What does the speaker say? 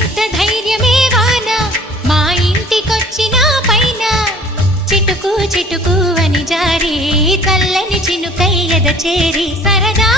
ఎంత ధైర్యమే వాన మా ఇంటికొచ్చిన పైన చిటుకు చిటుకు అని జారి చల్లని చినుకై ఎద చేరి సరదా